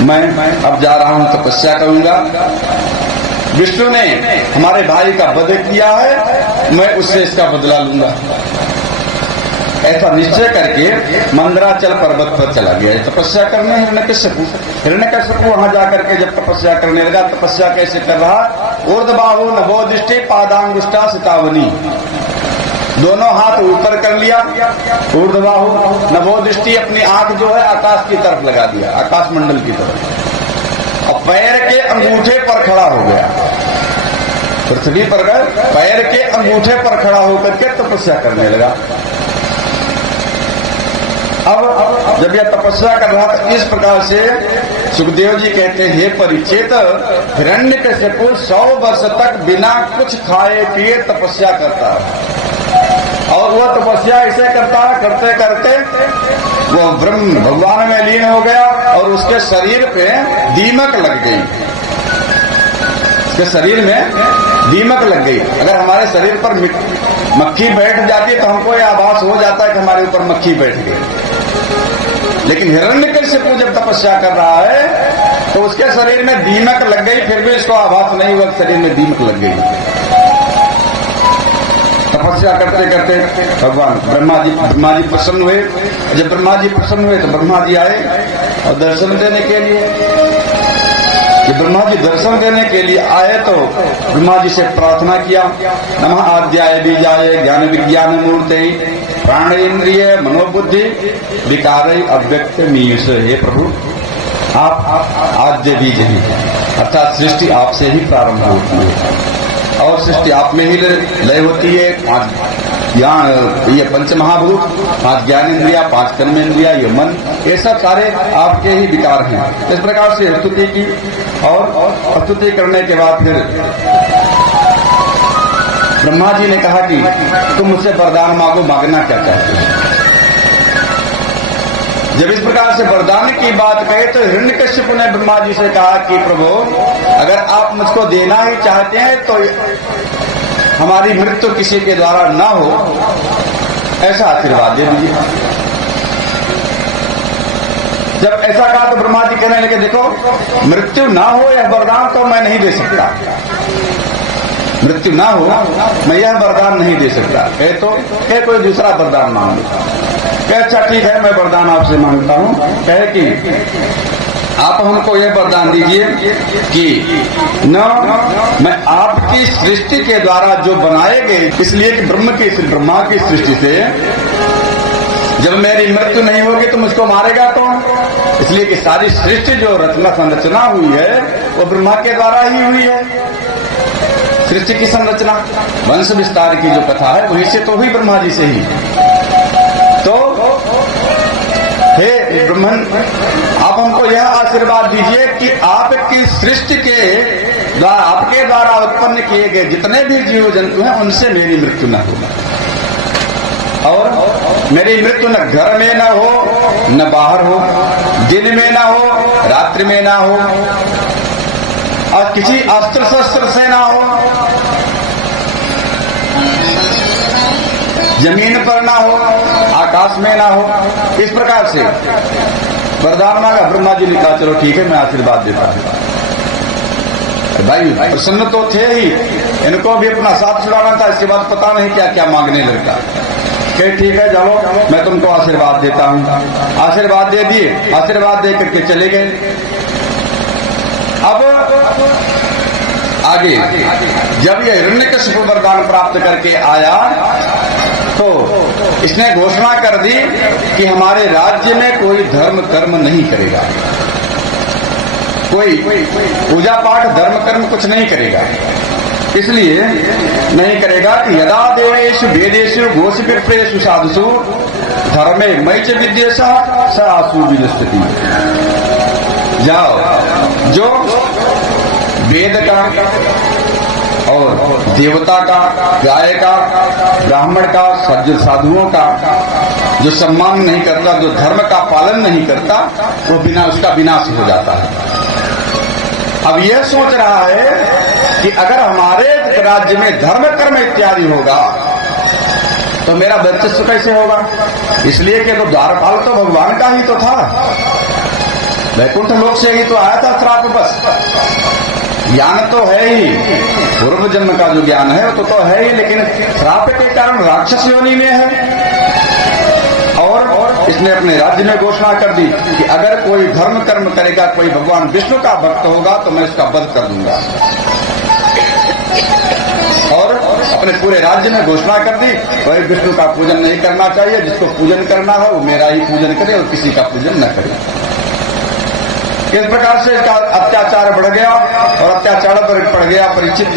मैं अब जा रहा हूं तपस्या करूंगा। विष्णु ने हमारे भाई का वध किया है, मैं उससे इसका बदला लूंगा। ऐसा निश्चय करके मंदराचल पर्वत पर चला गया तपस्या करने। हिरण्यकश्यप वहां जाकर के जब तपस्या करने लगा, तपस्या कैसे कर रहा, ऊर्ध्वबाहु नभोदृष्टि पादांगुष्ठा सितावनी, दोनों हाथ ऊपर कर लिया, ऊर्ध्वबाहु नभोदृष्टि, अपनी आंख जो है आकाश की तरफ लगा दिया, आकाश मंडल की तरफ, और पैर के अंगूठे पर खड़ा हो गया। पृथ्वी पर पैर के अंगूठे पर खड़ा होकर के तपस्या करने लगा। अब जब यह तपस्या कर रहा था, इस प्रकार से सुखदेव जी कहते हैं, हे परीक्षित, हिरण्यकश्यप 100 वर्ष तक बिना कुछ खाए पिए तपस्या करता है, और वह तपस्या ऐसे करता, करते करते वो ब्रह्म भगवान में लीन हो गया, और उसके शरीर पे दीमक लग गई। उसके शरीर में दीमक लग गई। अगर हमारे शरीर पर मक्खी बैठ जाती तो हमको यह आभास हो जाता है कि हमारे ऊपर मक्खी बैठ गई, लेकिन हिरण्यकश्यप जब तपस्या कर रहा है तो उसके शरीर में दीमक लग गई, फिर भी इसको आभास नहीं हुआ शरीर में दीमक लग गई। तपस्या करते करते भगवान ब्रह्मा जी प्रसन्न हुए। जब ब्रह्मा जी प्रसन्न हुए तो ब्रह्मा जी आए और दर्शन देने के लिए। जब ब्रह्मा जी दर्शन देने के लिए आए तो ब्रह्मा जी से प्रार्थना किया, नमः आद्याय बीजाय ज्ञान विज्ञान मूर्ते प्राणेन्द्रिय मनोबुद्धि विकारय अव्यक्त मीश। हे प्रभु, आप आद्य बीज ही, अर्थात सृष्टि आपसे ही प्रारंभ होती है और सृष्टि आप में ही लय होती है। 5 ज्ञान, ये 5 महाभूत, 5 ज्ञानेन्द्रिया, 5 कर्मेंद्रिया, ये मन, ये सब सारे आपके ही विकार हैं। इस प्रकार से स्तुति की, और स्तुति करने के बाद फिर ब्रह्मा जी ने कहा कि तुम मुझसे वरदान मांगो, मांगना क्या चाहते हो। जब इस प्रकार से वरदान की बात कहे तो हिरण्यकश्यप ने ब्रह्मा जी से कहा कि प्रभु, अगर आप मुझको देना ही चाहते हैं तो हमारी मृत्यु किसी के द्वारा ना हो, ऐसा आशीर्वाद दे दीजिए। जब ऐसा कहा तो ब्रह्मा जी कहने लगे, देखो मृत्यु ना हो यह वरदान तो मैं नहीं दे सकता, मृत्यु ना हो मैं यह वरदान नहीं दे सकता। कहे कोई दूसरा वरदान मांग लो। कहे अच्छा ठीक है, मैं वरदान आपसे मांगता हूँ। कहे कि आप हमको यह वरदान दीजिए कि न मैं आपकी सृष्टि के द्वारा जो बनाए गए, इसलिए कि ब्रह्मा की सृष्टि से जब मेरी मृत्यु नहीं होगी तो मुझको मारेगा कौन, इसलिए कि सारी सृष्टि जो रचना संरचना हुई है वो ब्रह्मा के द्वारा ही हुई है। सृष्टि की संरचना, वंश विस्तार की जो कथा है वही से तो हुई, ब्रह्मा जी से ही। तो हे ब्रह्मन, आप हमको यह आशीर्वाद दीजिए कि आपकी सृष्टि के द्वारा, आपके द्वारा उत्पन्न किए गए जितने भी जीव जंतु हैं उनसे मेरी मृत्यु न हो, और मेरी मृत्यु न घर में न हो न बाहर हो, दिन में न हो रात्रि में न हो, और किसी अस्त्र शस्त्र से ना हो, जमीन पर ना हो, आकाश में ना हो। इस प्रकार से वरदान मांगा। ब्रह्मा जी ने कहा चलो ठीक है, मैं आशीर्वाद देता हूं। भाई प्रसन्न तो थे ही, इनको भी अपना साथ छुड़ाना था, इसके बाद पता नहीं क्या क्या मांगने लगता। कहे ठीक है जाओ, मैं तुमको आशीर्वाद देता हूं। आशीर्वाद दे दिए, आशीर्वाद दे करके चले गए। अब आगे जब यह हिरण्यकश्यप वरदान प्राप्त करके आया तो इसने घोषणा कर दी कि हमारे राज्य में कोई धर्म कर्म नहीं करेगा, कोई पूजा पाठ धर्म कर्म कुछ नहीं करेगा। इसलिए नहीं करेगा कि यदा देवेषु वेदेषु घोष विप्रेषु साधुषु धर्मे मयि च विद्येषा स आसु विनश्यति। जाओ, जो वेद का और देवता का, गाय का, ब्राह्मण का, सज्जन साधुओं का जो सम्मान नहीं करता, जो धर्म का पालन नहीं करता, वो बिना उसका विनाश हो जाता है। अब यह सोच रहा है कि अगर हमारे राज्य में धर्म कर्म इत्यादि होगा तो मेरा वर्चस्व कैसे होगा, इसलिए कि तो द्वारपाल तो भगवान का ही तो था। वैकुंठ लोक से ही तो आया था श्राप बस। ज्ञान तो है ही, पूर्व जन्म का जो ज्ञान है वो तो है ही, लेकिन श्राप के कारण राक्षस योनि में है। और इसने अपने राज्य में घोषणा कर दी कि अगर कोई धर्म कर्म करेगा, कोई भगवान विष्णु का भक्त होगा तो मैं इसका वध कर दूंगा। और अपने पूरे राज्य में घोषणा कर दी कोई विष्णु का पूजन नहीं करना चाहिए, जिसको पूजन करना हो वो मेरा ही पूजन करे और किसी का पूजन न करे। इस प्रकार से इसका अत्याचार बढ़ गया और अत्याचार बढ़ गया। परीक्षित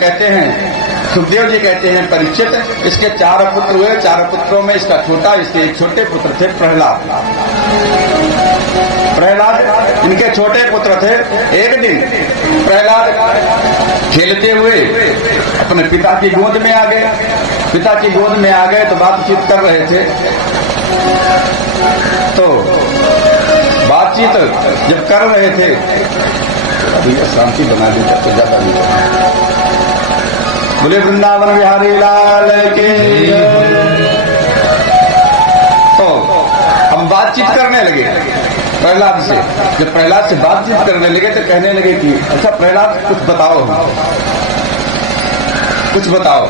कहते हैं, सुखदेव जी कहते हैं परीक्षित, इसके 4 पुत्र हुए। 4 पुत्रों में इसका छोटा, इसके एक छोटे पुत्र थे प्रहलाद। प्रहलाद इनके छोटे पुत्र थे। एक दिन प्रहलाद खेलते हुए अपने पिता की गोद में आ गए। पिता की गोद में आ गए तो बातचीत कर रहे थे। तो बातचीत जब कर रहे थे, अभी शांति बना देता तो ज्यादा नहीं। बोले वृंदावन बिहारी लाल के। तो अब बातचीत करने लगे प्रहलाद से। जब प्रहलाद से बातचीत करने लगे तो कहने लगे कि अच्छा प्रहलाद कुछ बताओ, कुछ बताओ।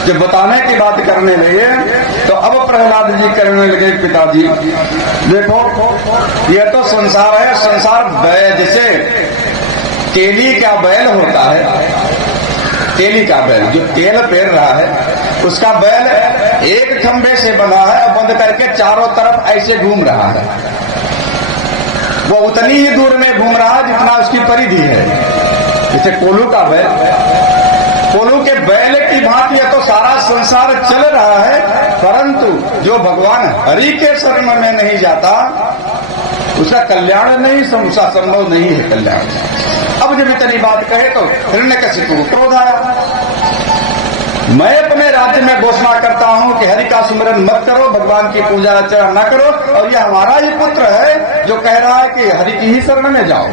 जब बताने की बात करने लगे तो अब प्रहलाद जी करने लगे, पिताजी देखो यह तो संसार है, संसार जैसे केली का बैल होता है, केली का बैल जो तेल पेर रहा है उसका बैल एक खंभे से बना है और बंद करके चारों तरफ ऐसे घूम रहा है। वो उतनी ही दूर में घूम रहा है जितना उसकी परिधि है। जैसे कोल्हू का बैल, कोल्हू के बैल की भांति है तो सारा संसार चल रहा है, परंतु जो भगवान हरि के शरण में नहीं जाता उसका कल्याण नहीं, संभव नहीं है कल्याण। अब जब इतनी बात कहे तो हिरण्यकशिपु को क्रोध आया। मैं अपने राज्य में घोषणा करता हूं कि हरि का सुमिरन मत करो, भगवान की पूजा अर्चना न करो, और यह हमारा ही पुत्र है जो कह रहा है कि हरि की ही शरण में जाओ।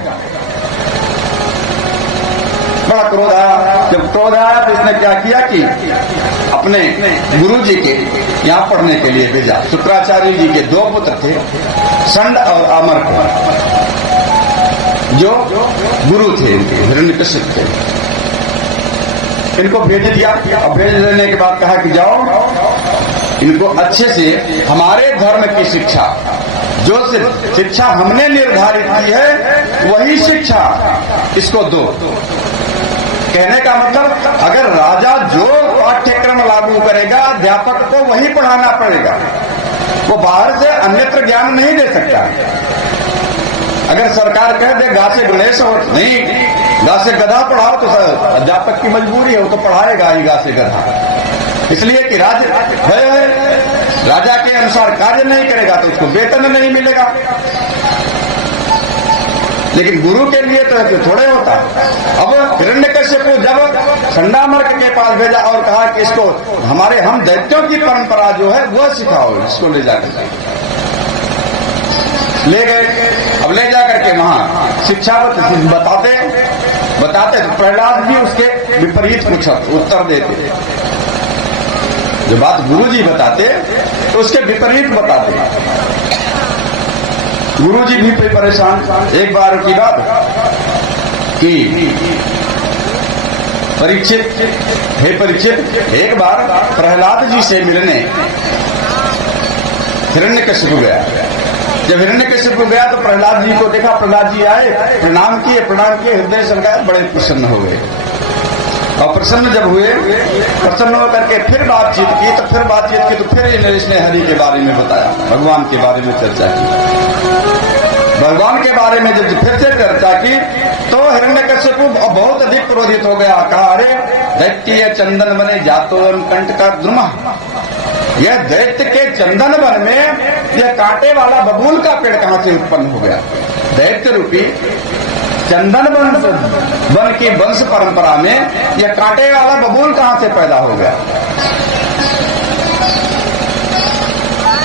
बड़ा क्रोध आया। जब क्रोध आया तो इसने क्या किया कि अपने गुरु जी के यहाँ पढ़ने के लिए भेजा। शुक्राचार्य जी के 2 पुत्र थे, संड और अमर, जो गुरु थे इनके, हिरण्यकशिप थे। इनको भेज दिया और भेज देने के बाद कहा कि जाओ इनको अच्छे से हमारे धर्म की शिक्षा, जो शिक्षा हमने निर्धारित की है वही शिक्षा इसको दो। कहने का मतलब अगर राजा जो पाठ्यक्रम लागू करेगा अध्यापक को वही पढ़ाना पड़ेगा, वो बाहर से अन्यत्र ज्ञान नहीं दे सकता। अगर सरकार कह दे गा से गणेश और नहीं गा से गधा पढ़ाओ तो अध्यापक की मजबूरी है, वो तो पढ़ाएगा ही गा से गधा। इसलिए कि राजा के अनुसार कार्य नहीं करेगा तो उसको वेतन नहीं मिलेगा। लेकिन गुरु के लिए तो ऐसे थोड़े होता। अब हिरण्यकशिपु जब संडामर्क के पास भेजा और कहा कि इसको हमारे हम दैत्यों की परंपरा जो है वह सिखाओ, इसको ले जाकर ले गए। अब ले जाकर के वहां शिक्षा बताते तो प्रहलाद भी उसके विपरीत कुछ उत्तर देते। जो बात गुरुजी बताते तो उसके विपरीत बताते। गुरुजी भी परेशान। एक बार की बात कि परीक्षित एक बार प्रहलाद जी से मिलने हिरण्यकशिपु गया। जब हिरण्यकशिपु गया तो प्रहलाद जी को देखा, प्रहलाद जी आए, प्रणाम किए, हृदय से लगाया, बड़े प्रसन्न हो गए। और प्रसन्न जब हुए, प्रसन्न होकर के फिर बातचीत की तो फिर इसने हरि के बारे में बताया, भगवान के बारे में चर्चा की। भगवान के बारे में जब फिर से चर्चा की तो हिरण्यकशिपु बहुत अधिक क्रोधित हो गया। कहा अरे दैत्य चंदन बने जातो कंठ का द्रुमा, यह दैत्य के चंदन वन में यह कांटे वाला बबूल का पेड़ कहां से उत्पन्न हो गया। दैत्य रूपी चंदन वन की वंश परंपरा में यह कांटे वाला बबूल कहां से पैदा हो गया।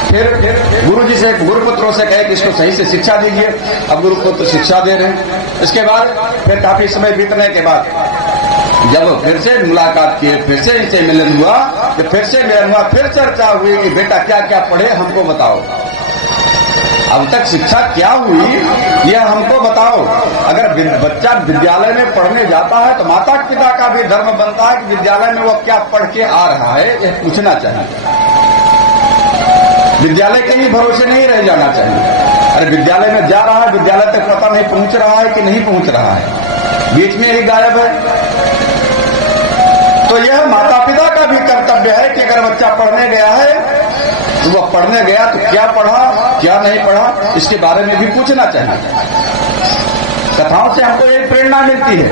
फिर गुरुजी से, गुरुपुत्रों से कहे कि इसको सही से शिक्षा दीजिए। अब गुरुपुत्र शिक्षा दे रहे हैं। इसके बाद फिर काफी समय बीतने के बाद जब फिर से मुलाकात किए, फिर से इनसे मिलन हुआ, फिर चर्चा हुई कि बेटा क्या क्या पढ़े हमको बताओ। अब तक शिक्षा क्या हुई यह हमको बताओ। अगर बच्चा विद्यालय में पढ़ने जाता है तो माता पिता का भी धर्म बनता है कि विद्यालय में वो क्या पढ़ के आ रहा है यह पूछना चाहिए। विद्यालय के ही भरोसे नहीं रह जाना चाहिए। अरे विद्यालय में जा रहा है, विद्यालय तक पता नहीं पहुंच रहा है कि नहीं पहुंच रहा है, बीच में ही गायब है। तो यह माता पिता का भी कर्तव्य है कि अगर बच्चा पढ़ने गया है तो वह पढ़ने गया तो क्या पढ़ा क्या नहीं पढ़ा इसके बारे में भी पूछना चाहिए। कथाओं से हमको एक प्रेरणा मिलती है,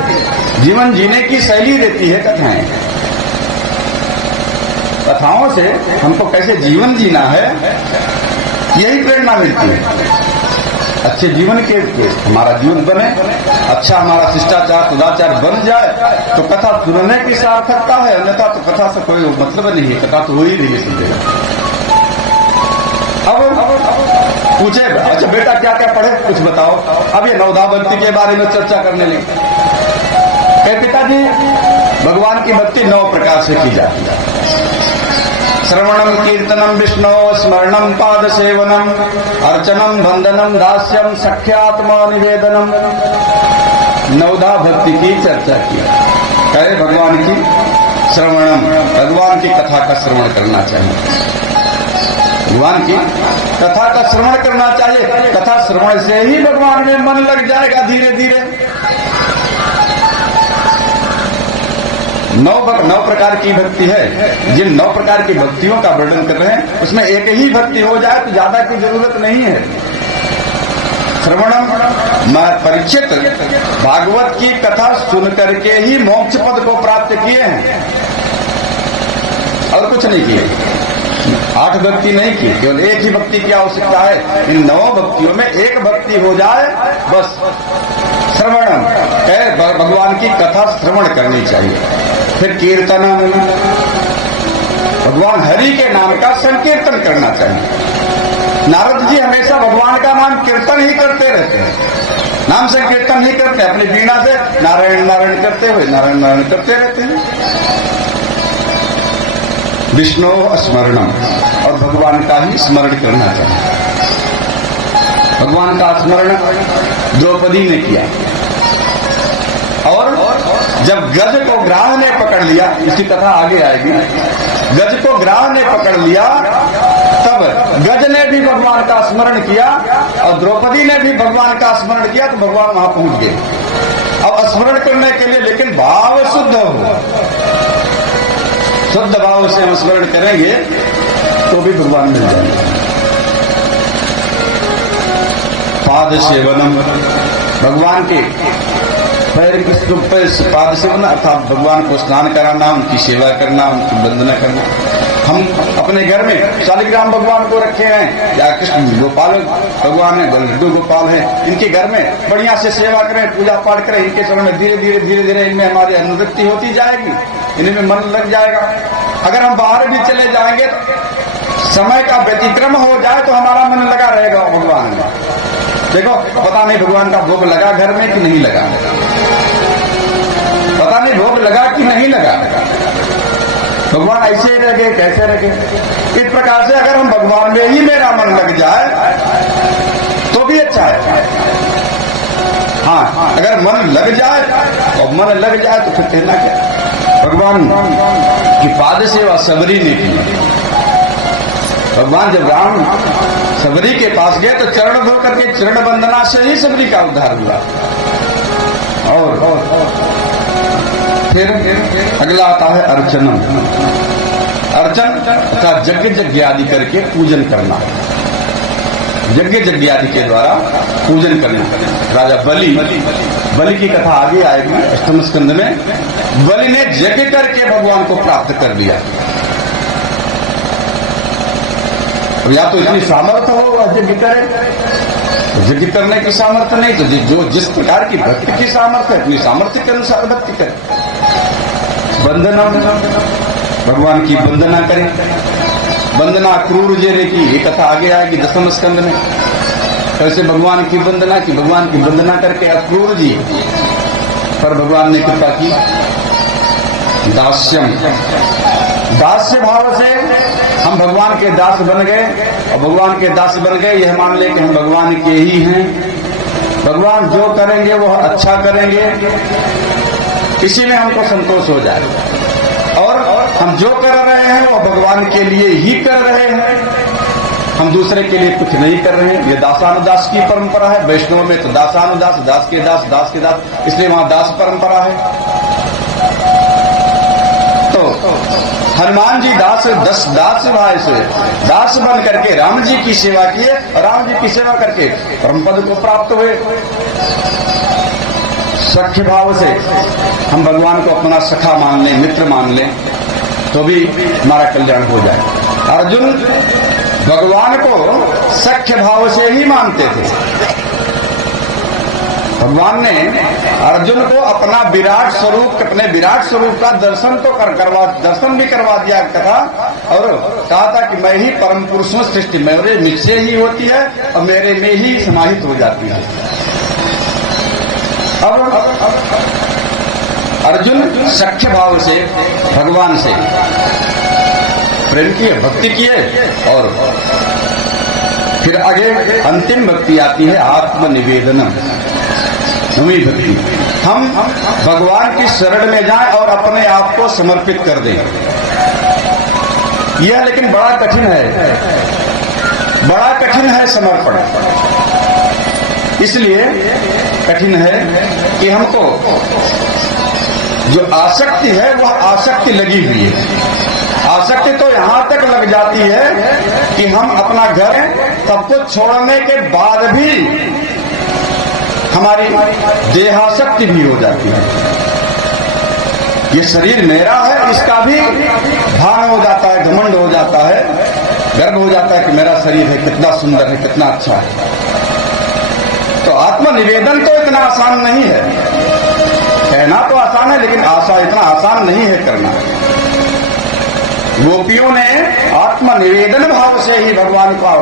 जीवन जीने की शैली देती है कथाएं। कथाओं से हमको कैसे जीवन जीना है यही प्रेरणा मिलती है। अच्छे जीवन के हमारा जीवन बने, अच्छा हमारा शिष्टाचार सदाचार बन जाए तो कथा सुनने की सार्थकता है, अन्यथा तो कथा से कोई मतलब नहीं है, कथा तो हो ही नहीं सुनेगा। अब पूछे अच्छा बेटा क्या क्या पढ़े कुछ बताओ। अब ये नवधा भक्ति के बारे में चर्चा करने लगे। कहे पिताजी भगवान की भक्ति 9 प्रकार से की जाती है। श्रवणम कीर्तनम विष्णु स्मरणम पाद सेवनम अर्चनम बंदनम दास्यम सख्यात्मा निवेदनम। नवधा भक्ति की चर्चा की। कहे भगवान की श्रवणम, भगवान की कथा का श्रवण करना चाहिए। भगवान की कथा का श्रवण करना चाहिए। कथा श्रवण से ही भगवान में मन लग जाएगा धीरे धीरे। 9 प्रकार की भक्ति है। जिन 9 प्रकार की भक्तियों का वर्णन कर रहे हैं उसमें एक ही भक्ति हो जाए तो ज्यादा की जरूरत नहीं है। श्रवणम परीक्षित भागवत की कथा सुन करके ही मोक्ष पद को प्राप्त किए हैं और कुछ नहीं किए। 8 भक्ति नहीं की, केवल एक ही भक्ति की आवश्यकता है। इन 9 भक्तियों में एक भक्ति हो जाए बस। श्रवणम है भगवान की कथा श्रवण करनी चाहिए। फिर कीर्तनम, भगवान हरि के नाम का संकीर्तन करना चाहिए। नारद जी हमेशा भगवान का नाम कीर्तन ही करते रहते हैं, नाम संकीर्तन नहीं करते। अपनी वीणा से नारायण नारायण करते हुए नारायण नारायण करते रहते हैं। विष्णु स्मरणम, और भगवान का ही स्मरण करना चाहिए। भगवान का स्मरण द्रौपदी ने किया और जब गज को ग्राह ने पकड़ लिया, इसकी कथा आगे आएगी, गज को ग्राह ने पकड़ लिया तब गज ने भी भगवान का स्मरण किया और द्रौपदी ने भी भगवान का स्मरण किया तो भगवान वहां पहुंच गए। अब स्मरण करने के लिए लेकिन भाव शुद्ध हो, शुद्ध भाव से हम स्मरण करेंगे तो भी भगवान मिल जाएंगे। पाद सेवनम, भगवान के पैर की पाद सेवन अर्थात भगवान को स्नान कराना, उनकी सेवा करना, उनकी वंदना करना। हम अपने घर में शालिग्राम भगवान को रखे हैं या कृष्ण गोपाल भगवान है, लड्डू गोपाल है, इनके घर में बढ़िया से सेवा करें, पूजा पाठ करें। इनके चरण में धीरे धीरे इनमें हमारी अनुवृत्ति होती जाएगी, इनमें मन लग जाएगा। अगर हम बाहर भी चले जाएंगे तो समय का व्यतिक्रम हो जाए तो हमारा मन लगा रहेगा भगवान में। देखो पता नहीं भगवान का भोग लगा घर में कि नहीं लगा, पता नहीं भोग लगा कि नहीं लगा, भगवान ऐसे ही रह गए कैसे रह गए। इस प्रकार से अगर हम भगवान में ही मेरा मन लग जाए तो भी अच्छा है। हाँ, अगर मन लग जाए और मन लग जाए तो फिर कहना क्या। भगवान की पाद सेवा सबरी ने की। भगवान जब राम सबरी के पास गए तो चरण धो करके चरण वंदना से ही सबरी का उद्धार हुआ। और फिर अगला आता है अर्चनम। अर्चन का यज्ञ आदि करके पूजन करना, यज्ञ आदि के द्वारा पूजन करना। राजा बलि की कथा आगे आएगी 8वें स्कंद में। बलि ने यज्ञ करके भगवान को प्राप्त कर लिया। या तो इतनी सामर्थ्य हो यज्ञ करे, यज्ञ करने की सामर्थ्य नहीं तो जो जिस प्रकार की भक्ति की सामर्थ्य है अपनी सामर्थ्य के अनुसार भक्ति करे। वंदना, भगवान की वंदना करें। वंदना क्रूर जेने की ये कथा आगे आएगी 10वें स्कंद में। कैसे भगवान की वंदना की, भगवान की वंदना करके अक्रूर जी पर भगवान ने कृपा की। दास्यम, दास्य भाव से हम भगवान के दास बन गए, और भगवान के दास बन गए यह मान ले कि हम भगवान के ही हैं। भगवान जो करेंगे वह अच्छा करेंगे, इसी में हमको संतोष हो जाए, और हम जो कर रहे हैं वो भगवान के लिए ही कर रहे हैं, हम दूसरे के लिए कुछ नहीं कर रहे हैं। ये दासानुदास की परंपरा है। वैष्णव में तो दासानुदास, दास के दास, दास के दास, इसलिए वहां दास परंपरा है। तो हनुमान जी दास भाई से दास बन करके राम जी की सेवा किए, और राम जी की सेवा करके परम पद को प्राप्त हुए। सख्य भाव से हम भगवान को अपना सखा मान लें, मित्र मान लें, तो भी हमारा कल्याण हो जाए। अर्जुन भगवान को सख्य भाव से ही मानते थे। भगवान ने अर्जुन को अपना विराट स्वरूप, अपने विराट स्वरूप का दर्शन तो दर्शन भी करवा दिया था, और कहा था कि मैं ही परम पुरुष हूं, सृष्टि मेरे मुझसे ही होती है और मेरे में ही समाहित हो जाती है। अब अर्जुन सख्य भाव से भगवान से प्रेम किए, भक्ति किए, और फिर आगे अंतिम भक्ति आती है आत्मनिवेदनम, नवी भक्ति। हम भगवान की शरण में जाएं और अपने आप को समर्पित कर दें। यह लेकिन बड़ा कठिन है, बड़ा कठिन है समर्पण। इसलिए कठिन है कि हमको जो आसक्ति है वह आसक्ति लगी हुई है। आसक्ति तो यहां तक लग जाती है कि हम अपना घर सब कुछ छोड़ने के बाद भी हमारी देहासक्ति भी हो जाती है। ये शरीर मेरा है, इसका भी भान हो जाता है, घमंड हो जाता है, गर्व हो जाता है कि मेरा शरीर है, कितना सुंदर है, कितना अच्छा है। तो आत्मनिवेदन तो इतना आसान नहीं है, कहना तो आसान है, लेकिन इतना आसान नहीं है करना। गोपियों ने आत्मनिवेदन भाव से ही भगवान को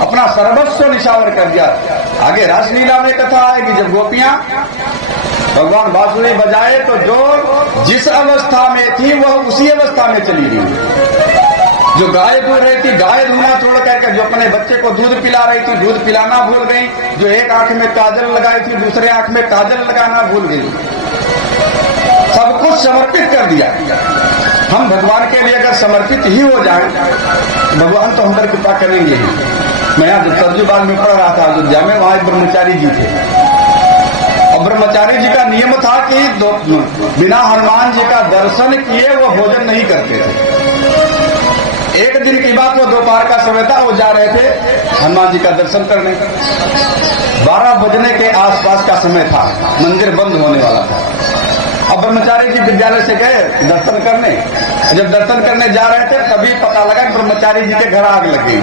अपना सर्वस्व निछावर कर दिया। आगे रासलीला में कथा है कि जब गोपियां भगवान बांसुरी बजाए तो जो जिस अवस्था में थी वह उसी अवस्था में चली गई। जो गाय दूध रही थी, गाय दूधना छोड़ करके जो अपने बच्चे को दूध पिला रही थी, दूध पिलाना भूल गई। जो एक आंख में काजल लगाई थी, दूसरे आंख में काजल लगाना भूल गई। सब कुछ समर्पित कर दिया। हम भगवान के लिए अगर समर्पित ही हो जाएं तो भगवान तो हम पर कृपा करेंगे ही। मैं आज तर्जुबाग में पढ़ रहा था अयोध्या में, वहां एक ब्रह्मचारी जी थे, और ब्रह्मचारी जी का नियम था कि बिना हनुमान जी का दर्शन किए वो भोजन नहीं करते थे। एक दिन की बात, वो दोपहर का समय था, वो जा रहे थे हनुमान जी का दर्शन करने। 12 बजने के आसपास का समय था, मंदिर बंद होने वाला था। अब ब्रह्मचारी जी विद्यालय से गए दर्शन करने। जब दर्शन करने जा रहे थे तभी पता लगा ब्रह्मचारी जी के घर आग लग गई।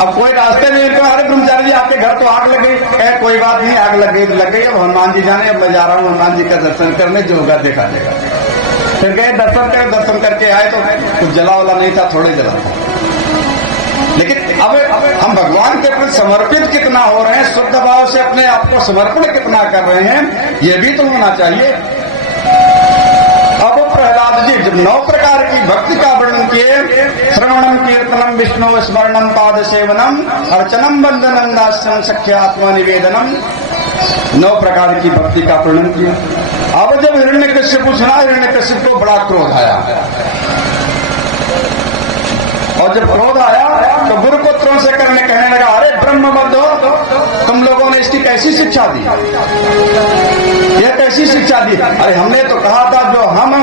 अब कोई रास्ते में कहा, अरे ब्रह्मचारी जी आपके घर तो आग लग गई। कहे कोई बात नहीं, आग लग गई। अब हनुमान जी जाने, अब मैं जा रहा हूँ हनुमान जी का दर्शन करने, जो होगा देखा जाएगा। फिर गए दर्शन करके आए तो कुछ जला वाला नहीं था, थोड़े जला था। लेकिन अब हम भगवान के प्रति समर्पित कितना हो रहे हैं, शुद्ध भाव से अपने आप को समर्पण कितना कर रहे हैं, ये भी तो होना चाहिए। अब प्रहलाद जी जब 9 प्रकार की भक्ति का वर्णन किए, श्रवणम कीर्तनम विष्णु स्मरणम पाद सेवनम अर्चनम वंदनम दास्यम सख्य आत्मनिवेदनम, 9 प्रकार की भक्ति का वर्णन किया। अब जब हिरण्यकश्यप सुना, हिरण्यकश्यप को बड़ा क्रोध आया, और जब क्रोध आया तो गुरुपुत्रों से कहने लगा, अरे ब्रह्म मत हो, तुम लोगों ने इसकी कैसी शिक्षा दी, यह कैसी शिक्षा दी? अरे हमने तो कहा था जो हम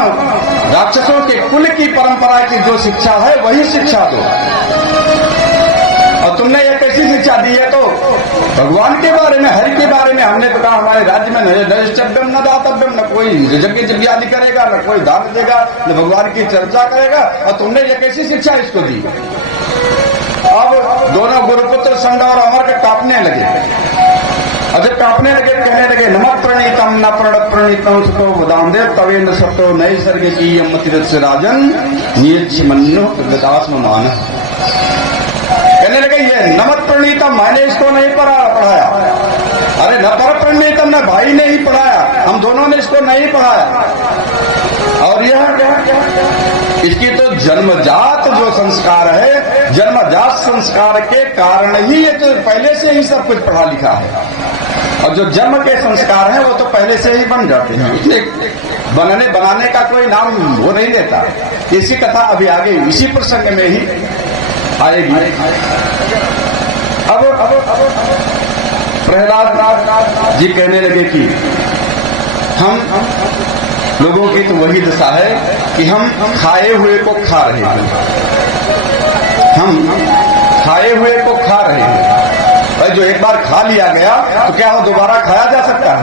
राक्षसों के कुल की परंपरा की जो शिक्षा है वही शिक्षा दो, और तुमने यह कैसी शिक्षा दी है? तो भगवान के बारे में, हरि के बारे में हमने तो कहा हमारे राज्य में न नैष्ठव्यम न दातव्यम, न कोई यज्ञ आदि करेगा, न कोई दान देगा, न भगवान की चर्चा करेगा, और तुमने ये कैसी शिक्षा इसको दी? अब दोनों गुरुपुत्र संड और अमर के कांपने लगे, और जब कांपने लगे कहने लगे, नमः प्रणीतम न प्रणीतम सुतो वदाम देव तवेन्द्र सतो नई सर्ग की यमतिरथ राजन नियच्छ मन्नो प्रगदास्म मान। कहने लगे ये नमः प्रणीतम, मैंने इसको नहीं पढ़ाया। अरे न पर प्रणीतम, न भाई ने ही पढ़ाया, हम दोनों ने इसको नहीं पढ़ाया। और यह इसकी तो जन्मजात जो संस्कार है, जन्मजात संस्कार के कारण ही ये तो पहले से ही सब कुछ पढ़ा लिखा है। और जो जन्म के संस्कार हैं वो तो पहले से ही बन जाते हैं, इसलिए बनाने का कोई नाम वो नहीं लेता। इसी कथा अभी आगे इसी प्रसंग में ही आएगी। अब प्रहलाद जी कहने लगे कि हम लोगों की तो वही दशा है कि हम खाए हुए को खा रहे हैं, हम खाए हुए को खा रहे हैं। भाई जो एक बार खा लिया गया तो क्या वो दोबारा खाया जा सकता है?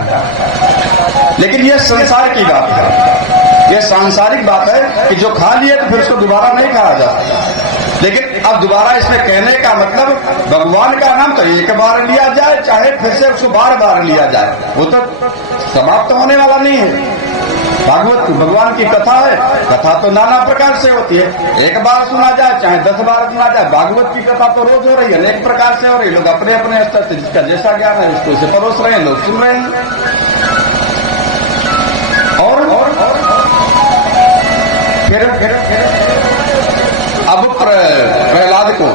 लेकिन यह संसार की बात है, यह सांसारिक बात है कि जो खा लिए तो फिर उसको दोबारा नहीं खाया जा सकता। लेकिन अब दोबारा इसमें कहने का मतलब भगवान का नाम तो एक बार लिया जाए, चाहे फिर से उसको बार बार लिया जाए, वो तो समाप्त होने वाला नहीं है। भागवत भगवान की कथा है, कथा तो नाना प्रकार से होती है, एक बार सुना जाए चाहे 10 बार सुना जाए। भागवत की कथा तो रोज हो रही है, अनेक प्रकार से हो रही है। लोग अपने अपने स्तर से जिसका जैसा ज्ञान है उसको उसे परोस रहे हैं, लोग सुन रहे हैं। और फिर अब प्रहलाद को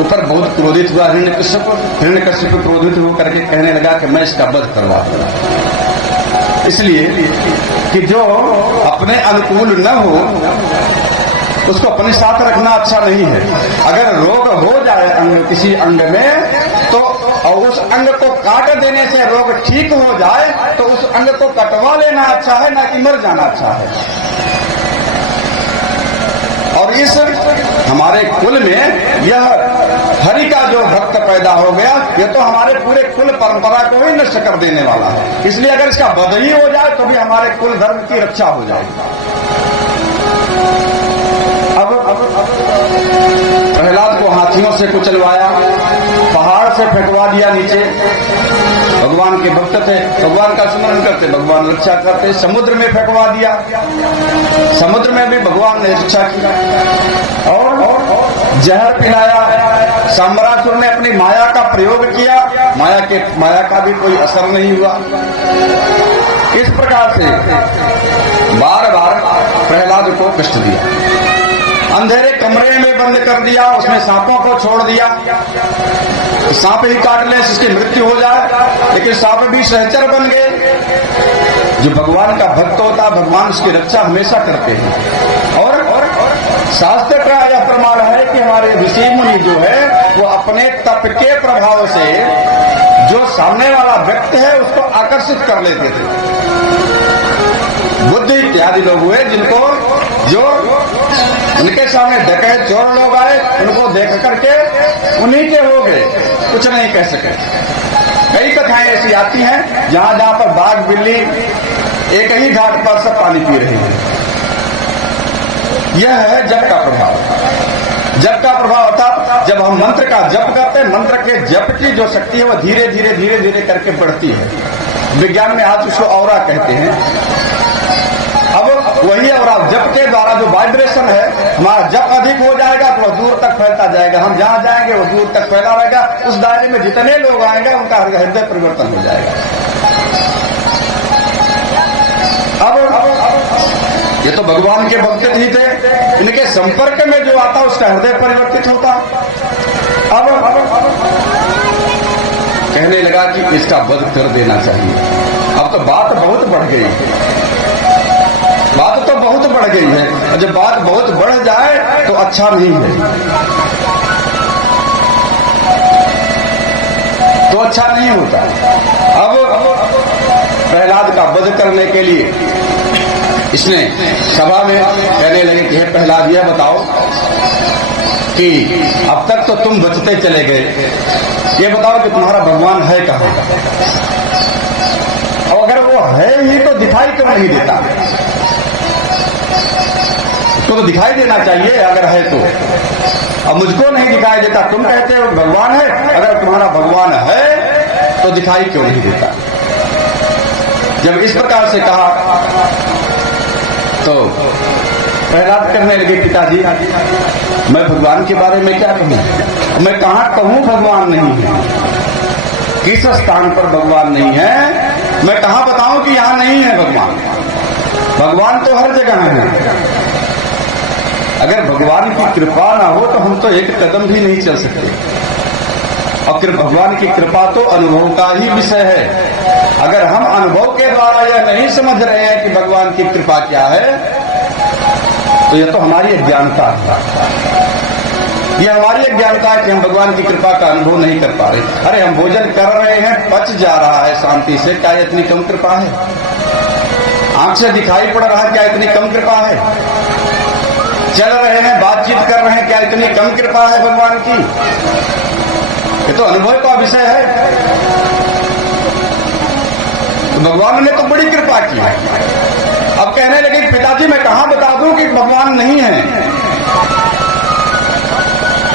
ऊपर बहुत क्रोधित हुआ हिरण्यकश्यप क्रोधित होकर के कहने लगा कि मैं इसका वध करवा दूंगा। इसलिए कि जो अपने अनुकूल न हो उसको अपने साथ रखना अच्छा नहीं है। अगर रोग हो जाए अंग किसी अंग में तो और उस अंग को काट देने से रोग ठीक हो जाए तो उस अंग को कटवा लेना अच्छा है, ना कि मर जाना अच्छा है। और इस हमारे कुल में यह हरि का जो भक्त पैदा हो गया, ये तो हमारे पूरे कुल परंपरा को ही नष्ट कर देने वाला है। इसलिए अगर इसका वध ही हो जाए तो भी हमारे कुल धर्म की रक्षा हो जाएगी। अब प्रहलाद को हाथियों से कुचलवाया, पहाड़ से फेंकवा दिया नीचे। भगवान के भक्त थे, भगवान का स्मरण करते, भगवान रक्षा करते। समुद्र में फेंकवा दिया, समुद्र में भी भगवान ने रक्षा की। और जहर पिलाया, साम्रासुर ने अपनी माया का प्रयोग किया, माया का भी कोई असर नहीं हुआ। इस प्रकार से बार बार प्रहलाद को कष्ट दिया। अंधेरे कमरे में बंद कर दिया, उसमें सांपों को छोड़ दिया, सांप ही काट ले जिसकी मृत्यु हो जाए। लेकिन सांप भी सहचर बन गए। जो भगवान का भक्त होता है भगवान उसकी रक्षा हमेशा करते हैं। और शास्त्र का यह प्रमाण है कि हमारे ऋषि मुनि जो है वो अपने तप के प्रभाव से जो सामने वाला व्यक्ति है उसको आकर्षित कर लेते थे। बुद्ध इत्यादि लोग हुए जिनको जो उनके सामने डकैत चोर लोग आए, उनको देख करके उन्हीं के हो गए, कुछ नहीं कह सके। कई कथाएं ऐसी आती हैं जहां जहां पर बाघ बिल्ली एक ही घाट पर सब पानी पी रही है। यह है जप का प्रभाव। जप का प्रभाव होता जब हम मंत्र का जप करते हैं, मंत्र के जप की जो शक्ति है वह धीरे धीरे धीरे धीरे करके बढ़ती है। विज्ञान में आज उसको औरा कहते हैं। अब वही और जप के द्वारा जो वाइब्रेशन है, हमारा जप अधिक हो जाएगा तो वह दूर तक फैलता जाएगा। हम जहां जाएंगे वो दूर तक फैला रहेगा। उस दायरे में जितने लोग आएंगे उनका हृदय परिवर्तन हो जाएगा। अब ये तो भगवान के भक्त ही थे, इनके संपर्क में जो आता उसका हृदय परिवर्तित होता। अब कहने लगा कि इसका वध कर देना चाहिए। अब तो बात बहुत बढ़ गई, बात तो बहुत बढ़ गई है। और जब बात बहुत बढ़ जाए तो अच्छा नहीं है, तो अच्छा नहीं होता। अब प्रहलाद का वध करने के लिए इसने सभा में कहने लगे कि हे प्रहलाद यह बताओ कि अब तक तो तुम बचते चले गए, ये बताओ कि तुम्हारा भगवान है कहाँ? और अगर वो है ही तो दिखाई क्यों नहीं देता? तो दिखाई देना चाहिए अगर है तो। अब मुझको नहीं दिखाई देता, तुम कहते हो भगवान है, अगर तुम्हारा भगवान है तो दिखाई क्यों नहीं देता? जब इस प्रकार से कहा तो प्रहलाद करने लगे पिताजी मैं भगवान के बारे में क्या कहूं? मैं कहां कहूं भगवान नहीं है? किस स्थान पर भगवान नहीं है? मैं कहां बताऊं कि यहां नहीं है भगवान? भगवान तो हर जगह है। अगर भगवान की कृपा ना हो तो हम तो एक कदम भी नहीं चल सकते। और भगवान की कृपा तो अनुभव का ही विषय है। अगर हम अनुभव के द्वारा यह नहीं समझ रहे हैं कि भगवान की कृपा क्या है, तो यह तो हमारी अज्ञानता है। यह हमारी अज्ञानता है कि हम भगवान की कृपा का अनुभव नहीं कर पा रहे। अरे हम भोजन कर रहे हैं, पच जा रहा है शांति से, क्या इतनी कम कृपा है? आंख से दिखाई पड़ रहा है, क्या इतनी कम कृपा है? चल रहे हैं, बातचीत कर रहे हैं, क्या इतनी कम कृपा है भगवान की? ये तो अनुभव का विषय है। तो भगवान ने तो बड़ी कृपा की। अब कहने लगे पिताजी मैं कहां बता दूं कि भगवान नहीं है।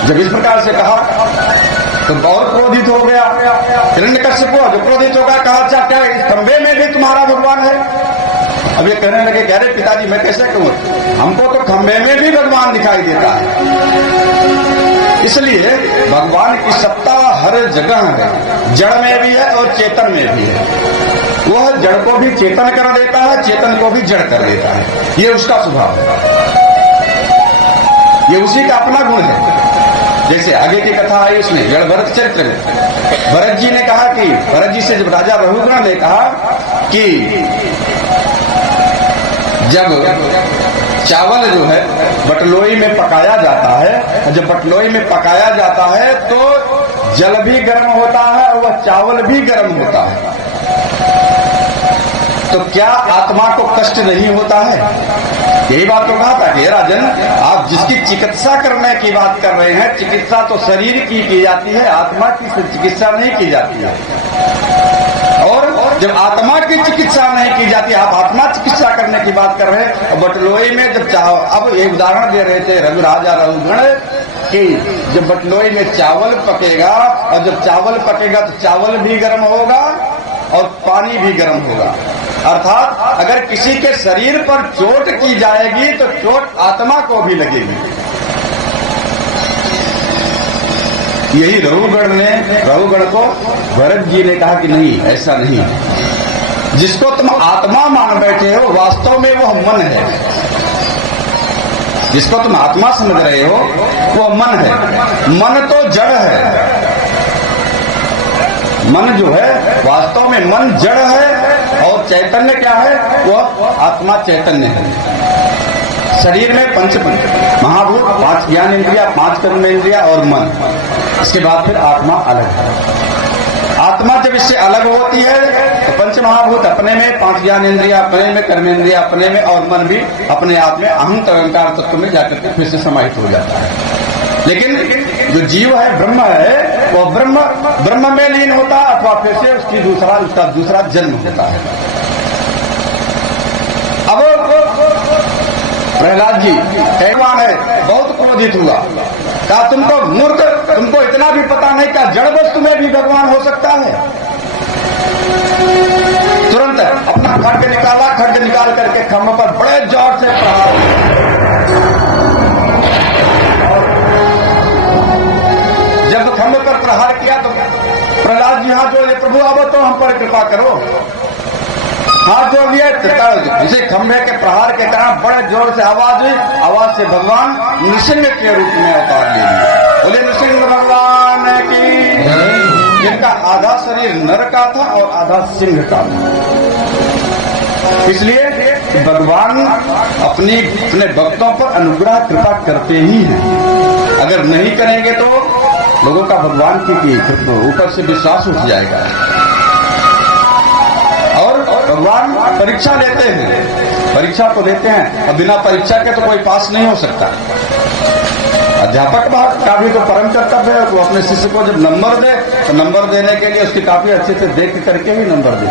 जब इस प्रकार से कहा तो और क्रोधित हो गया। हिरण्यकश्यप जो क्रोधित होगा, कहा अच्छा क्या इस खंबे में भी तुम्हारा भगवान है? अब ये कहने लगे कह रहे पिताजी मैं कैसे कहूं, हमको तो खंबे में भी भगवान दिखाई देता है। इसलिए भगवान की सत्ता हर जगह है, जड़ में भी है और चेतन में भी है। वह जड़ को भी चेतन कर देता है, चेतन को भी जड़ कर देता है। ये उसका स्वभाव है, ये उसी का अपना गुण है। जैसे आगे की कथा आई उसमें जड़ भरत चरित्र में भरत जी ने कहा कि भरत जी से जब राजा रघुगण ने कहा कि जब चावल जो है बटलोई में पकाया जाता है, जब बटलोई में पकाया जाता है तो जल भी गर्म होता है और वह चावल भी गर्म होता है, तो क्या आत्मा को कष्ट नहीं होता है? यही बात तो कहा था कि राजन आप जिसकी चिकित्सा करने की बात कर रहे हैं, चिकित्सा तो शरीर की जाती है, आत्मा की चिकित्सा नहीं की जाती है। और जब आत्मा की चिकित्सा नहीं की जाती, आप आत्मा चिकित्सा करने की बात कर रहे हैं। बटलोई में जब अब एक उदाहरण दे रहे थे राजा रघुगण कि जब बटलोई में चावल पकेगा और जब चावल पकेगा तो चावल भी गर्म होगा और पानी भी गर्म होगा। अर्थात अगर किसी के शरीर पर चोट की जाएगी तो चोट आत्मा को भी लगेगी। यही रघुगण को भरत जी ने कहा कि नहीं ऐसा नहीं है। जिसको तुम आत्मा मान बैठे हो वास्तव में वह मन है। जिसको तुम आत्मा समझ रहे हो वह मन है। मन तो जड़ है। मन जो है वास्तव में मन जड़ है और चैतन्य क्या है? वह आत्मा चैतन्य है। शरीर में पंच महाभूत, 5 ज्ञान इंद्रिया, 5 कर्म इंद्रिया और मन। इसके बाद फिर आत्मा अलग है। आत्मा जब इससे अलग होती है तो पंच महाभूत अपने में, 5 ज्ञान इंद्रिया अपने में, कर्मेंद्रिया अपने में और मन भी अपने आप में अहम अहंकार तत्व में जाकर के फिर से समाहित हो जाता है। लेकिन जो जीव है ब्रह्म है वो ब्रह्म में लीन होता है अथवा फिर से उसका दूसरा जन्म होता है। अब प्रहलाद जी भगवान है बहुत क्रोधित हुआ, कहा तुमको मूर्ख, तुमको इतना भी पता नहीं क्या जड़ वस्तु में भी भगवान हो सकता है? तुरंत अपना खड्ग निकाला, खड्ग निकाल करके खम्भ पर बड़े जोर से प्रहार। जब खम्भ पर प्रहार किया तो प्रहलाद जी हाथ जोड़े, प्रभु अब तो हम पर कृपा करो। हाथ जोड़ लिया, इसे खंभे के प्रहार के कारण बड़े जोर से आवाज हुई। आवाज से भगवान नृसिंह के रूप में अवतार ले लिए। बोले नृसिंह भगवान की। जिनका आधा शरीर नर का था और आधा सिंह का था। इसलिए भगवान अपने भक्तों पर अनुग्रह कृपा करते ही हैं। अगर नहीं करेंगे तो लोगों का भगवान की ऊपर से विश्वास उठ जाएगा। और भगवान परीक्षा लेते हैं, परीक्षा तो देते हैं, और बिना परीक्षा के तो कोई पास नहीं हो सकता। अध्यापक का भी तो परम कर्तव्य है, वो अपने शिष्य को जब नंबर दे तो नंबर देने के लिए उसकी काफी अच्छे से देख करके ही नंबर दे।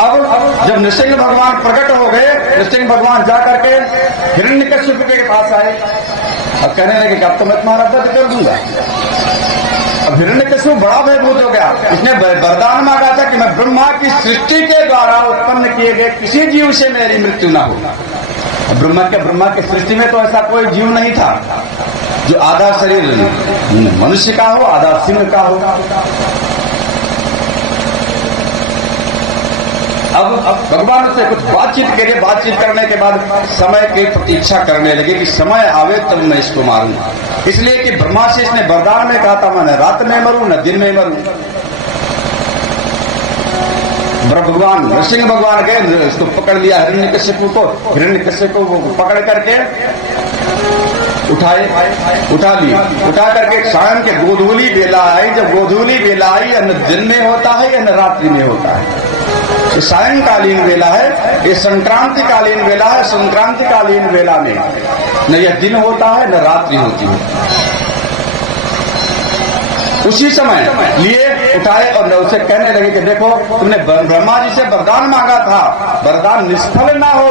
अब जब नृसिंह भगवान प्रकट हो गए, नृसिंह भगवान जा करके हिरण्यकश्यप के पास आए और कहने लगे कि अब तो मैं तुम्हारा वध कर दूंगा। अब हिरण्यकश्यप बड़ा भयभूत हो गया। इसने वरदान मांगा था कि मैं ब्रह्मा की सृष्टि के द्वारा उत्पन्न किए गए किसी जीव से मेरी मृत्यु ना हो। ब्रह्मा के सृष्टि में तो ऐसा कोई जीव नहीं था जो आधा शरीर मनुष्य का हो, आधा सिंह का हो। अब भगवान से कुछ बातचीत के लिए, बातचीत करने के बाद समय की प्रतीक्षा करने लगे कि समय आवे तब मैं इसको मारूं। इसलिए कि ब्रह्मा से इसने वरदान में कहा था मैं न रात में मरूं न दिन में मरूं। भगवान नरसिंह भगवान गए, उसको पकड़ लिया हिरण्यकश्यप को, हिरण्यकश्यप को पकड़ करके उठा करके सायं के गोधूली बेला आई। जब गोधूली बेला आई, या न दिन में होता है या न रात्रि में होता है, ये सायंकालीन वेला है, ये संक्रांति कालीन वेला है। संक्रांति कालीन वेला में न यह दिन होता है न रात्रि होती है। उसी समय लिए उठाए और उसे कहने लगे कि देखो तुमने ब्रह्मा जी से वरदान मांगा था, वरदान निष्फल ना हो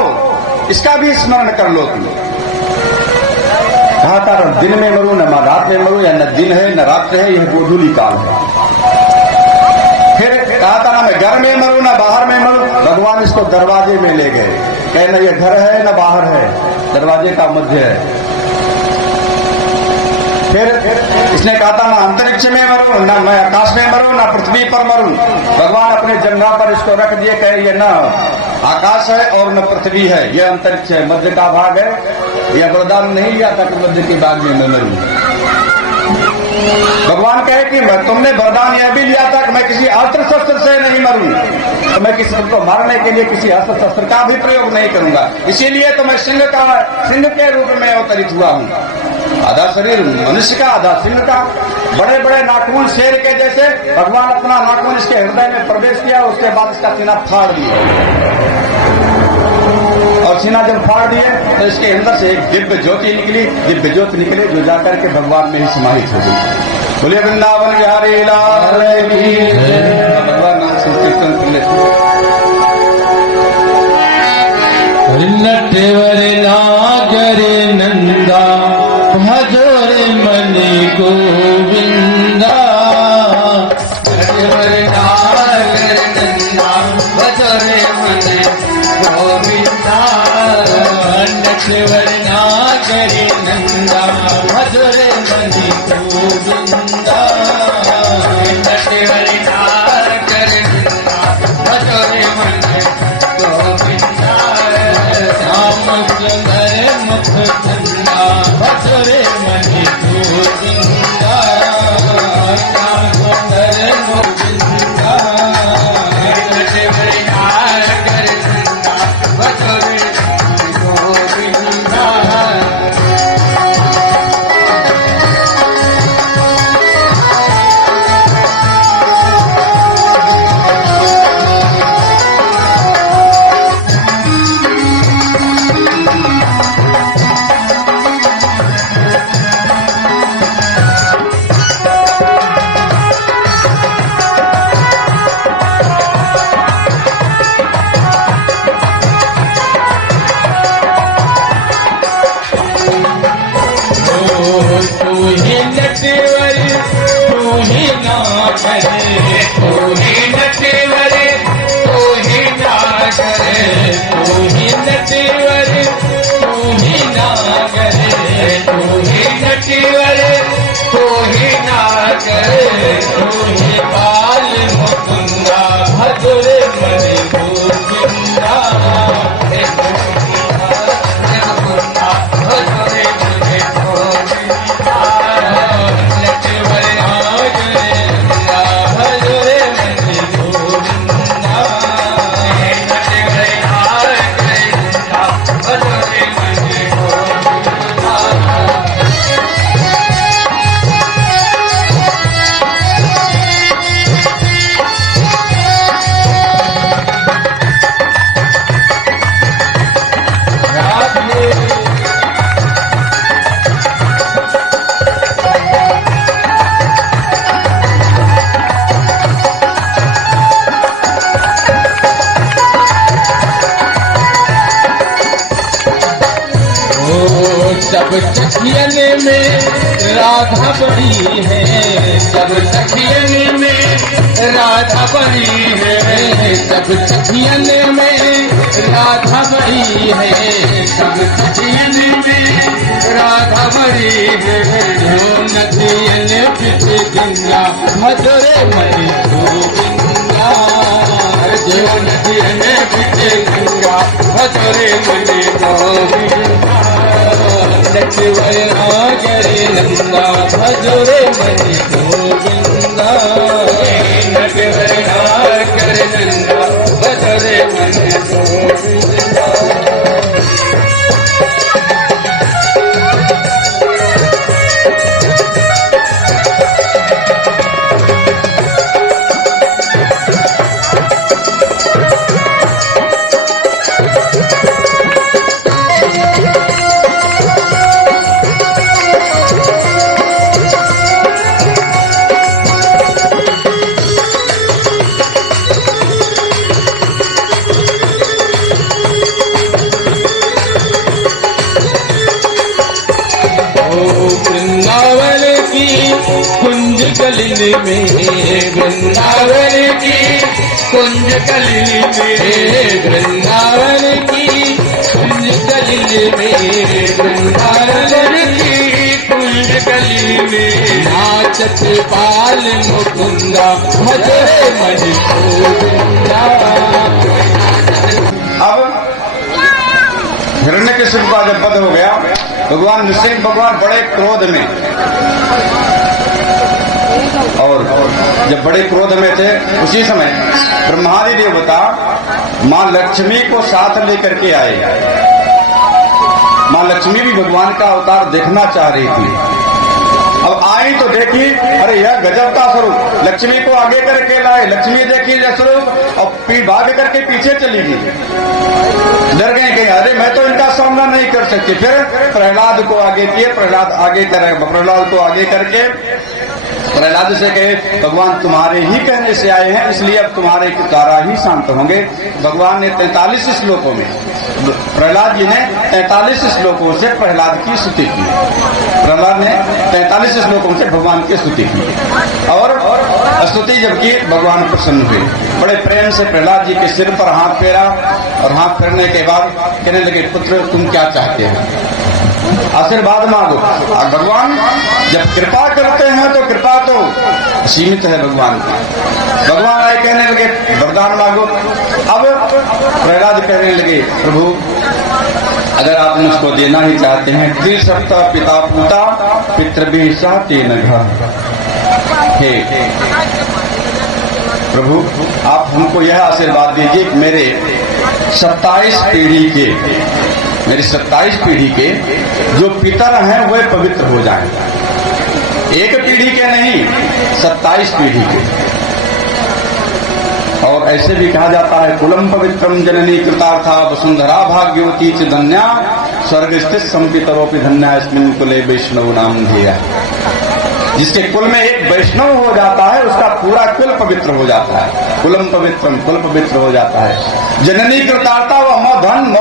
इसका भी स्मरण कर लो। तुम कहा था दिन में मरूं न रात में मरूं, या न दिन है न रात्र है, यह गोधूली काल है। फिर कहा था ना मैं घर में मरूं न बाहर में मरूं। भगवान इसको दरवाजे में ले गए, कहे न ये घर है न बाहर है, दरवाजे का मध्य है। फिर इसने कहा था ना अंतरिक्ष में मरूं, ना मैं आकाश में मरूं, ना पृथ्वी पर मरूं। भगवान अपने जंघा पर इसको रख दिए, कहे ये न आकाश है और न पृथ्वी है, यह अंतरिक्ष है, मध्य का भाग है। यह वरदान नहीं लिया था कि मध्य के भाग में मैं मरूं। भगवान कहे कि तुमने वरदान यह भी लिया था कि मैं किसी अस्त्र शस्त्र से नहीं मरूं, तो मैं किसी को मारने के लिए किसी अस्त्र शस्त्र का भी प्रयोग नहीं करूंगा। इसीलिए तो मैं सिंह के रूप में अवतरित हुआ हूं। आधा शरीर मनुष्य का, आधा सिंह का, बड़े बड़े नाखून शेर के जैसे। भगवान अपना नाखून इसके हृदय में प्रवेश किया, उसके बाद इसका सीना फाड़ दिया। और सीना जब फाड़ दिए तो इसके अंदर से एक दिव्य ज्योति निकली, दिव्य ज्योति निकले जो जाकर के भगवान में ही समाहित हो गई। बोलिए वृंदावन बिहारी लाल की जय। भगवान नाम संकीर्तन कर लेते। नटवर नागर नंदा भजोर मन गोविंदा। नटवर नागर नंदा भजोर मन गोविंदा। नटवर नागर नंदा भजोर मन गोविंदा। नटवर नागर नंदा भजोर मन गोविंदा। श्याम सुंदर मुख चंदा भजोरे मणि गोविंदा। श्याम सुंदर गोविंदा। नटवर नागर नंदा भजोरे मणि गोविंदा। पाल मुकुंदा भजोरे मणि गोविंदा। भजोरे मणि गोविंदा। नटवर नागर नंदा भजोरे मणि गोविंदा। नटवर नागर नंदा भजोरे मणि गोविंदा। सब सखियन में राधा बड़ी है। सब सखियन में राधा बड़ी है। सब सखियन में राधा बड़ी है। सब सखियन में राधा बड़ी है। जो नदियन बिच गंगा भजोरे मणि गोविंदा। जो नदियन बिच गंगा भजोरे मन गोविंदा नटवरनागर नंदा भजोरे मन गोविंदा नटवरनागर नंदा भजोरे मन गोविंदा। वृंदावन की कुंज कलिनी में वृंदावन की कुंज कलिनी में वृंदावन की कुंज कलिनी में वृंदावन की कुंज कलिनी में नाचत बाल मुकुंदा मधुरे मन गोविंदा। अब हिरण्यकशिपु का जब वध हो गया, भगवान नृसिंह भगवान बड़े क्रोध में, और जब बड़े क्रोध में थे उसी समय ब्रह्मादि देवता मां लक्ष्मी को साथ लेकर के आए। मां लक्ष्मी भी भगवान का अवतार देखना चाह रही थी। अब आई तो देखी, अरे यह गजब का स्वरूप, लक्ष्मी को आगे करके लाए, लक्ष्मी देखी यह स्वरूप और भाग करके पीछे चली गई। डर गए कि अरे मैं तो इनका सामना नहीं कर सकती। फिर प्रहलाद को आगे किए, प्रहलाद को आगे करके प्रहलाद से कहे भगवान तुम्हारे ही कहने से आए हैं, इसलिए अब तुम्हारे के द्वारा ही शांत होंगे। भगवान ने 43 श्लोकों में, प्रहलाद जी ने 43 श्लोकों से प्रहलाद की स्तुति की। प्रहलाद ने 43 श्लोकों से भगवान की स्तुति की और स्तुति जब की भगवान प्रसन्न हुए। बड़े प्रेम से प्रहलाद जी के सिर पर हाथ फेरा और हाथ फेरने के बाद कहने लगे पुत्र तुम क्या चाहते हो, आशीर्वाद मांगो। भगवान जब कृपा करते हैं तो कृपा तो सीमित है भगवान की। भगवान आए कहने लगे वरदान मांगो। अब प्रहलाद कहने लगे प्रभु अगर आप मुझको देना ही चाहते हैं, त्रिसप्ता पिता पूता पितृभि सहते न हे प्रभु आप हमको यह आशीर्वाद दीजिए कि मेरे 27 पीढ़ी के जो पितर हैं वे पवित्र हो जाएं। एक पीढ़ी के नहीं, 27 पीढ़ी के। और ऐसे भी कहा जाता है कुलम पवित्रम जननी कृतार्था वसुंधरा भाग्यवती च धन्या स्वर्ग स्थित संपितरोपि धन्या इसमें कुले वैष्णव नाम ध्येय। जिसके कुल में एक वैष्णव हो जाता है उसका पूरा कुल पवित्र हो जाता है। कुलम पवित्रम कुल पवित्र हो जाता है। जननी कृतार्था वह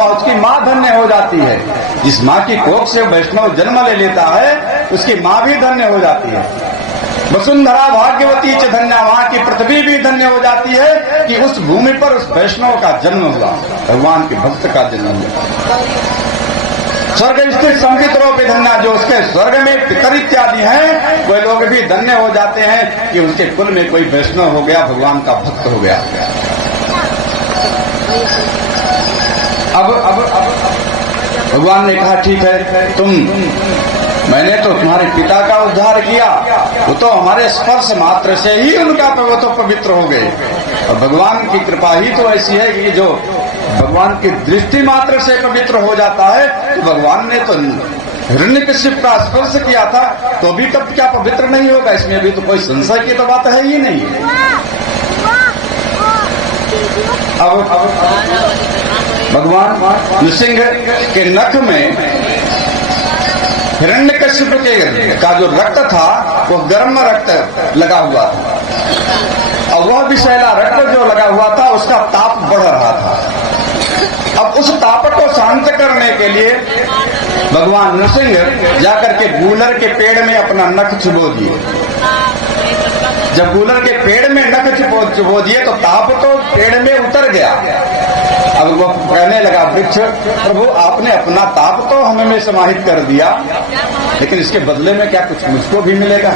उसकी माँ धन्य हो जाती है। जिस माँ की कोख से वैष्णव जन्म ले लेता है उसकी माँ भी धन्य हो जाती है। वसुंधरा भाग्यवती च धन्या, वहां की पृथ्वी भी धन्य हो जाती है कि उस भूमि पर उस वैष्णव का जन्म हुआ, भगवान के भक्त का जन्म हुआ। स्वर्ग स्थित संपितरों पे धन्या, जो उसके स्वर्ग में पितर इत्यादि हैं वे लोग भी धन्य हो जाते हैं कि उनके कुल में कोई वैष्णव हो गया, भगवान का भक्त हो गया। अब भगवान ने कहा ठीक है मैंने तो तुम्हारे पिता का उद्धार किया, वो तो हमारे स्पर्श मात्र से ही उनका वो तो पवित्र हो गए। और भगवान की कृपा ही तो ऐसी है कि जो भगवान की दृष्टि मात्र से पवित्र हो जाता है। तो भगवान ने तो हिरण्यकशिप का स्पर्श किया था तो भी तब क्या पवित्र नहीं होगा? इसमें भी तो कोई संशय की तो बात है ही नहीं। अब भगवान नृसिंह के नख में हिरण्यकशिप के का जो रक्त था वो गर्म रक्त लगा हुआ था और वह विषैला रक्त जो लगा हुआ था उसका ताप बढ़ रहा था। अब उस ताप को शांत करने के लिए भगवान नृसिंह जाकर के गूलर के पेड़ में अपना नख चुबो दिए। जब गूलर के पेड़ में नख चुबो दिए तो ताप तो पेड़ में उतर गया। अब वो कहने लगा वृक्ष प्रभु आपने अपना ताप तो हमें समाहित कर दिया, लेकिन इसके बदले में क्या कुछ मुझको भी मिलेगा?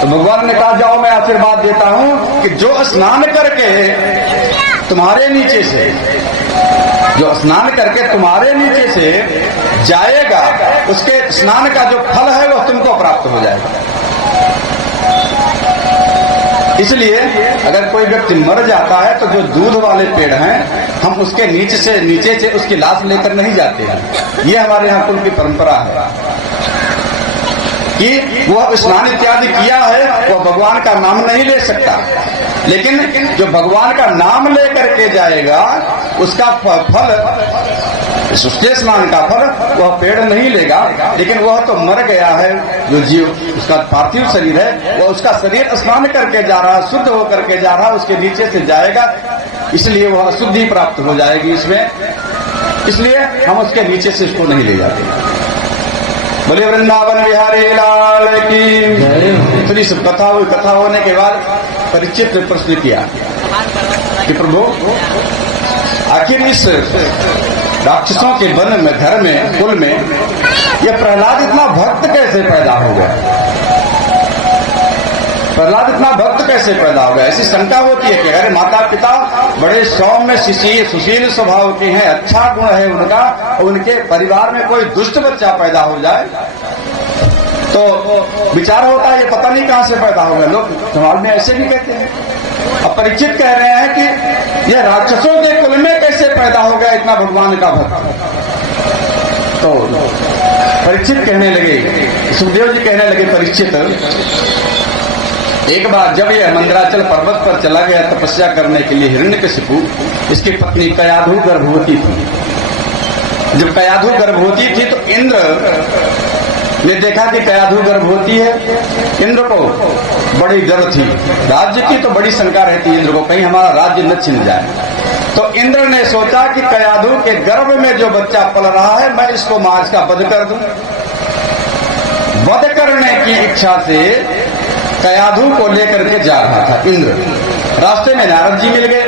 तो भगवान ने कहा जाओ मैं आशीर्वाद देता हूं कि जो स्नान करके तुम्हारे नीचे से, जो स्नान करके तुम्हारे नीचे से जाएगा, उसके स्नान का जो फल है वह तुमको प्राप्त हो जाएगा। इसलिए अगर कोई व्यक्ति मर जाता है तो जो दूध वाले पेड़ हैं, हम उसके नीचे से उसकी लाश लेकर नहीं जाते हैं। ये हमारे यहाँ कुल की परंपरा है कि वह स्नान इत्यादि किया है, वह भगवान का नाम नहीं ले सकता, लेकिन जो भगवान का नाम लेकर के जाएगा उसका फल, उसके स्नान का फल वह पेड़ नहीं लेगा, लेकिन वह तो मर गया है। जो जीव, उसका पार्थिव शरीर है, वह उसका शरीर स्नान करके जा रहा है, शुद्ध होकर के जा रहा है, उसके नीचे से जाएगा, इसलिए वह अशुद्धि प्राप्त हो जाएगी इसमें, इसलिए हम उसके नीचे से इसको नहीं ले जाते। बोले वृंदावन बिहारी लाल की। तो इस कथा होने के बाद परीक्षित ने प्रश्न किया कि प्रभु आखिर इस राक्षसों के वन में, घर में, कुल में यह प्रहलाद इतना भक्त कैसे पैदा हो गया? प्रहलाद इतना भक्त कैसे पैदा हो गया? ऐसी शंका होती है कि अगर माता पिता बड़े सौम्य सुशील स्वभाव के हैं, अच्छा गुण है उनका, उनके परिवार में कोई दुष्ट बच्चा पैदा हो जाए तो विचार होता है ये पता नहीं कहां से पैदा हो गया। लोग समाज में ऐसे भी कहते हैं। अब परीक्षित कह रहे हैं कि यह राक्षसों के कुल में कैसे पैदा हो गया इतना भगवान का भक्त? तो परीक्षित कहने लगे, सुखदेव जी कहने लगे, परीक्षित एक बार जब यह मंदराचल पर्वत पर चला गया तपस्या करने के लिए हिरण्यकशिपु, इसकी पत्नी कयाधु गर्भवती थी। जब कयाधु गर्भवती थी तो इंद्र ने देखा कि कयाधु गर्भवती है। इंद्र को बड़ी गर्व थी, राज्य की तो बड़ी शंका रहती इंद्र को, कहीं हमारा राज्य न छिन जाए। तो इंद्र ने सोचा कि कयाधु के गर्भ में जो बच्चा पल रहा है मैं इसको मार का वध कर दूं। वध करने की इच्छा से कयाधु को लेकर के जा रहा था इंद्र। रास्ते में नारद जी मिल गए।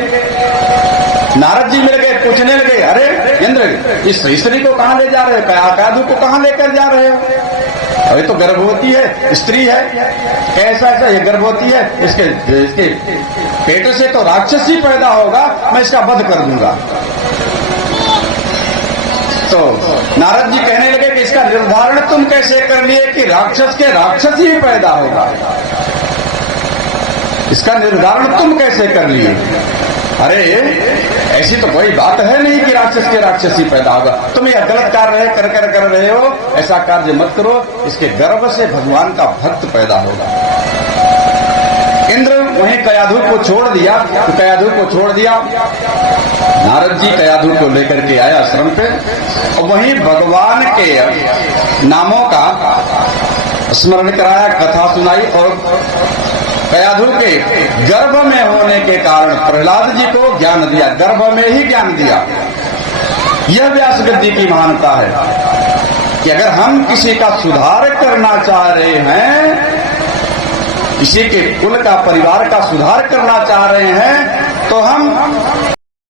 पूछने लगे, अरे इंद्र इस स्त्री को कहां ले जा रहे हो? कयाधु को कहां लेकर जा रहे हो? अरे तो गर्भवती है, स्त्री है। कैसा ऐसा ये गर्भवती है, इसके पेट से तो राक्षस ही पैदा होगा, मैं इसका वध कर दूंगा। तो नारद जी कहने लगे कि इसका निर्धारण तुम कैसे कर लिए कि राक्षस के राक्षस ही पैदा होगा? इसका निर्धारण तुम कैसे कर लिए? अरे ऐसी तो कोई बात है नहीं कि राक्षस के राक्षस ही पैदा होगा। तुम यह गलत कार्य कर रहे हो, ऐसा कार्य मत करो। इसके गर्भ से भगवान का भक्त पैदा होगा। इंद्र वहीं कयाधु को छोड़ दिया। नारद जी कयाधु को लेकर के आया आश्रम पे, और वहीं भगवान के नामों का स्मरण कराया, कथा सुनाई, और कयाधु के गर्भ में होने के कारण प्रहलाद जी को ज्ञान दिया, गर्भ में ही ज्ञान दिया। यह व्यास गद्दी की महानता है कि अगर हम किसी का सुधार करना चाह रहे हैं, किसी के कुल का, परिवार का सुधार करना चाह रहे हैं, तो हम